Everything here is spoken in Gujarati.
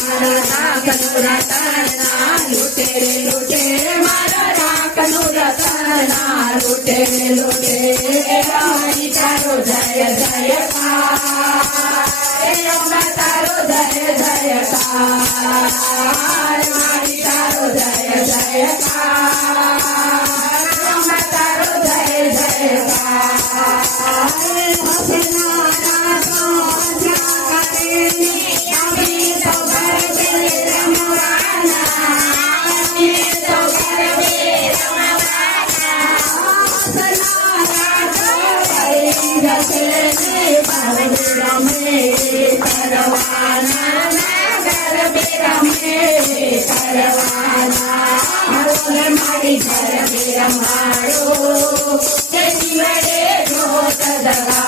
મારા રાખનું રતના લૂટે રે લૂટે મારા રાખનું રતના લૂટે રે લૂટે રમણી તારો જય જયકાર રમા તારો જય જયકાર રમણી તારો જય જયકાર રમા તારો જય જયકાર હસનારા તો હસ્યા કરે અમે તો ગરબે રમવાના અમે તો ગરબે રમવાના હસનારા તો ભરી જશે ને બાવડે રમે કરવાના ગરબે રમે કરવાના હરોને મારી ગરબે રમાડો તે શિવડે જોત જગા